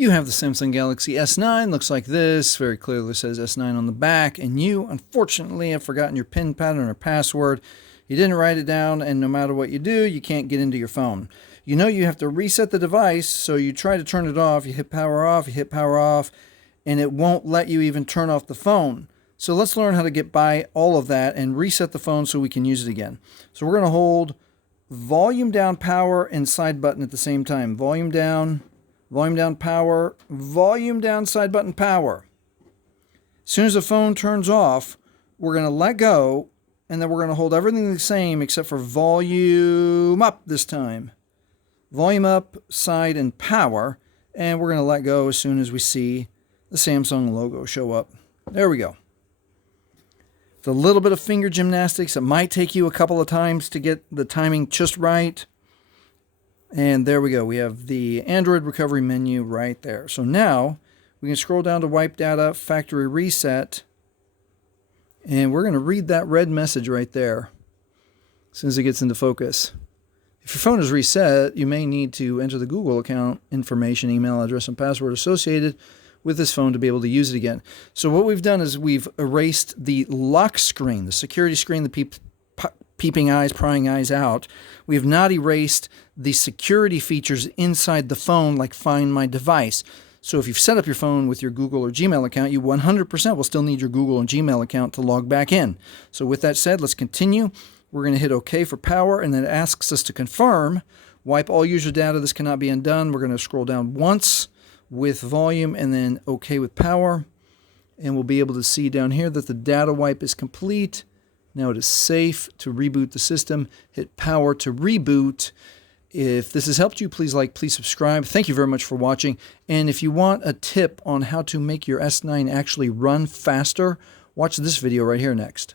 You have the Samsung Galaxy S9, looks like this, very clearly says S9 on the back, and you, unfortunately, have forgotten your PIN pattern or password. You didn't write it down, and no matter what you do, you can't get into your phone. You know you have to reset the device, so you try to turn it off, you hit power off, and it won't let you even turn off the phone. So let's learn how to get by all of that and reset the phone so we can use it again. So we're going to hold volume down, power, and side button at the same time. Volume down, power, volume down, side button, power. As soon as the phone turns off, we're going to let go, and then we're going to hold everything the same except for volume up this time. Volume up, side, and power, and we're going to let go as soon as we see the Samsung logo show up. There we go. It's a little bit of finger gymnastics. It might take you a couple of times to get the timing just right. And there we go. We have the Android recovery menu right there. So now we can scroll down to wipe data, factory reset, and we're going to read that red message right there as soon as it gets into focus. If your phone is reset, you may need to enter the Google account information, email address, and password associated with this phone to be able to use it again. So what we've done is we've erased the lock screen, the security screen, the peeping eyes, prying eyes out. We have not erased the security features inside the phone, like Find My Device. So if you've set up your phone with your Google or Gmail account, you 100% will still need your Google and Gmail account to log back in. So with that said, let's continue. We're going to hit OK for power, and then it asks us to confirm. Wipe all user data. This cannot be undone. We're going to scroll down once with volume and then OK with power. And we'll be able to see down here that the data wipe is complete. Now it is safe to reboot the system. Hit power to reboot. If this has helped you, please like, please subscribe. Thank you very much for watching. And if you want a tip on how to make your S9 actually run faster, watch this video right here next.